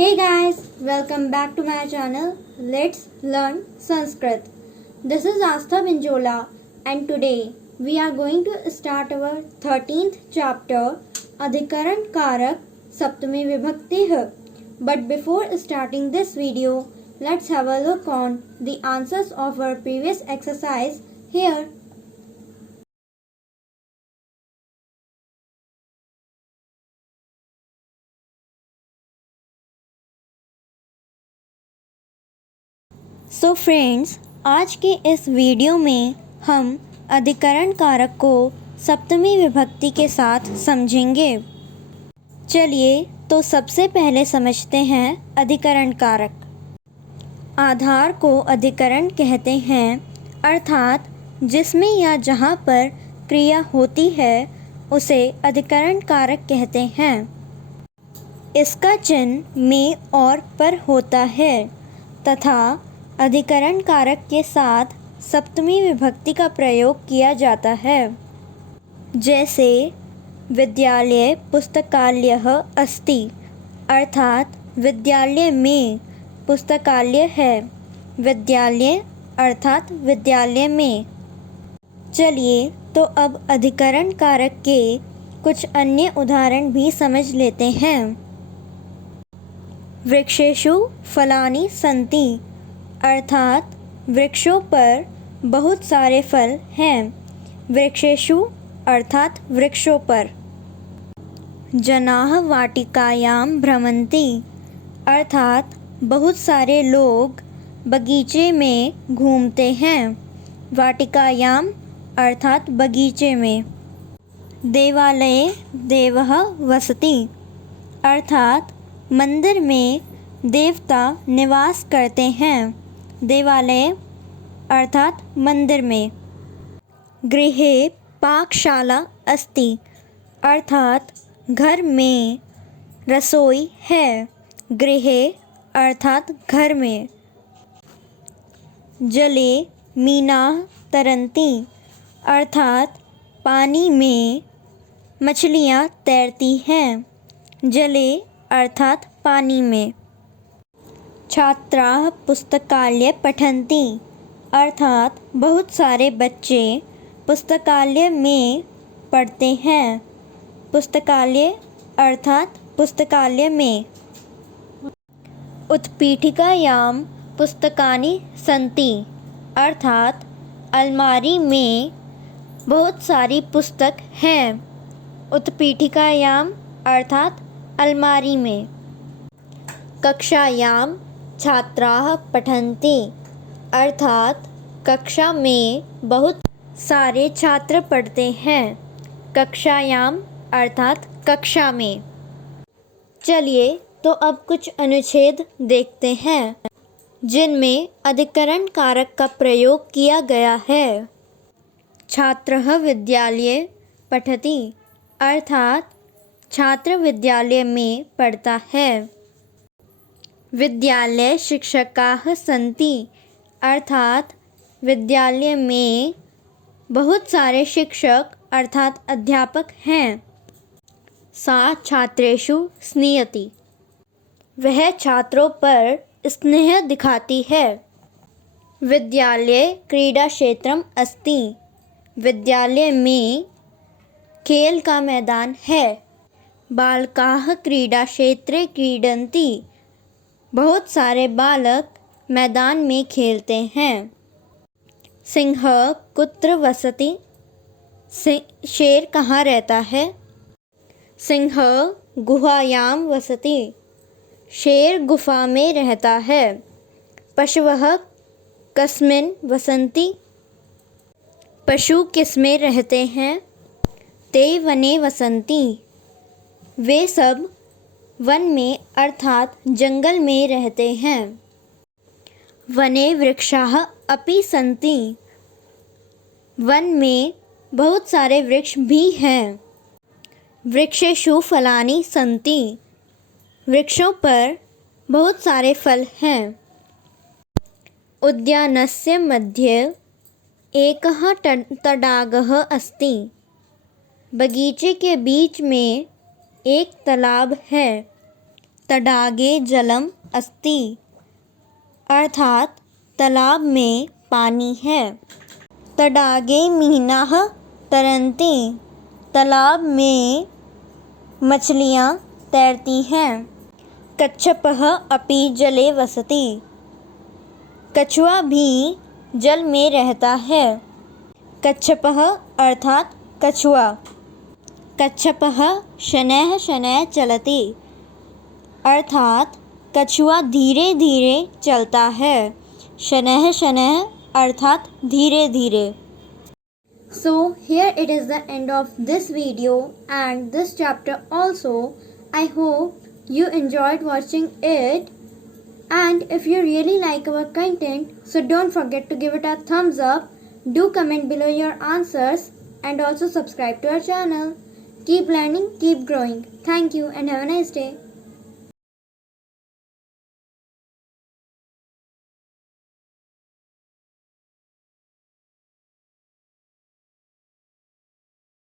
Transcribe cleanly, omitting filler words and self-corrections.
Hey guys, welcome back to my channel. Let's learn Sanskrit. This is Astha Binjola and today we are going to start our 13th chapter Adhikaran Karak Saptami Vibhakti hai. But before starting this video, let's have a look on the answers of our previous exercise here. So friends, आज के इस video में हम अधिकरण कारक को सप्तमी विभक्ति के साथ समझेंगे। चलिए तो सबसे पहले समझते हैं अधिकरण कारक। आधार को अधिकरण कहते हैं, अर्थात जिसमें या जहाँ पर क्रिया होती है उसे अधिकरण कारक कहते हैं। इसका चिन्ह में और पर होता है तथा अधिकरण कारक के साथ सप्तमी विभक्ति का प्रयोग किया जाता है। जैसे विद्यालय पुस्तकालयः अस्ति, अर्थात विद्यालय में पुस्तकालय है, विद्यालय अर्थात विद्यालय में। चलिए तो अब अधिकरण कारक के कुछ अन्य उदाहरण भी समझ लेते हैं। वृक्षेषु फलानि सन्ति, अर्थात वृक्षों पर बहुत सारे फल हैं, वृक्षेषु अर्थात वृक्षों पर। जनाः वाटिकायां भ्रमन्ति, अर्थात बहुत सारे लोग बगीचे में घूमते हैं, वाटिकायां अर्थात बगीचे में। देवालये देवः वसति, अर्थात मंदिर में देवता निवास करते हैं, देवालय अर्थात मंदिर में। गृहे पाकशाला अस्ति, अर्थात घर में रसोई है, गृहे अर्थात घर में। जले मीनाः तरन्ति, अर्थात पानी में मछलियाँ तैरती हैं, जले अर्थात पानी में। छात्राः पुस्तकालये पठन्ति, अर्थात बहुत सारे बच्चे पुस्तकालय में पढ़ते हैं, पुस्तकालय अर्थात पुस्तकालय में। उत्पीठिकायां पुस्तकानि सन्ति, अर्थात अलमारी में बहुत सारी पुस्तक हैं, उत्पीठिकायां अर्थात अलमारी में। कक्षायां छात्राः पठन्ति, अर्थात कक्षा में बहुत सारे छात्र पढ़ते हैं, कक्षायां अर्थात कक्षा में। चलिए तो अब कुछ अनुच्छेद देखते हैं जिनमें अधिकरण कारक का प्रयोग किया गया है। छात्रः विद्यालये पठति, अर्थात छात्र विद्यालय में पढ़ता है। विद्यालये शिक्षकाः सन्ति, अर्थात विद्यालय में बहुत सारे शिक्षक अर्थात अध्यापक हैं। सा छात्रेषु स्नीयति, वह छात्रों पर स्नेह दिखाती है। विद्यालये क्रीडा क्षेत्रम् अस्ति, विद्यालय में खेल का मैदान है। बालकाः क्रीडा क्षेत्रे क्रीडन्ति, बहुत सारे बालक मैदान में खेलते हैं। सिंहः कुत्र वसति, शेर कहाँ रहता है। सिंहः गुहायां वसति, शेर गुफा में रहता है। पशवः कस्मिन् वसन्ति, पशु किसमें रहते हैं। ते वने वसन्ति, वे सब वन में अर्थात जंगल में रहते हैं। वने वृक्षाः अपि सन्ति, वन में बहुत सारे वृक्ष भी हैं। वृक्षेषु फलानि सन्ति, वृक्षों पर बहुत सारे फल हैं। उद्यानस्य मध्ये एकः तडागः अस्ति, बगीचे के बीच में एक तालाब है। तडागे जलम अस्ति अर्थात तालाब में पानी है। तडागे मीनाः तरन्ति तालाब में मछलियाँ तैरती हैं। कच्छपः अपि जले वसति कछुआ भी जल में रहता है। कच्छपः अर्थात कछुआ। कच्छपः शनैः शनैः चलति अर्थात कछुआ धीरे धीरे चलता है। शनैः शनैः अर्थात धीरे धीरे। So here it is the end of this video and this chapter also. I hope you enjoyed watching it, and if you really like our content, so don't forget to give it a thumbs up. Do comment below your answers and also subscribe to our channel. Keep learning, keep growing. Thank you and have a nice day.